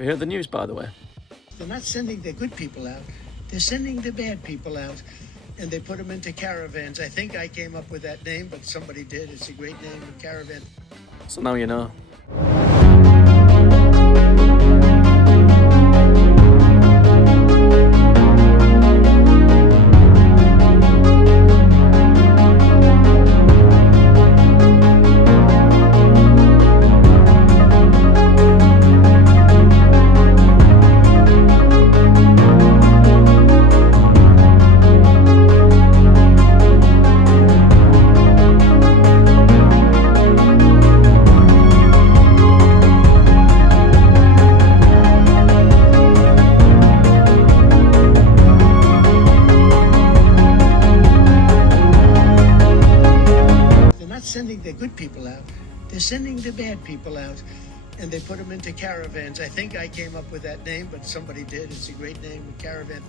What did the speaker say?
you heard the news, by the way? They're not sending the good people out. They're sending the bad people out. And they put them into caravans. I think I came up with that name, but somebody did. It's a great name, a caravan. So now you know. Sending the good people out. They're sending the bad people out. And they put them into caravans. I think I came up with that name, but somebody did. It's a great name, a caravan.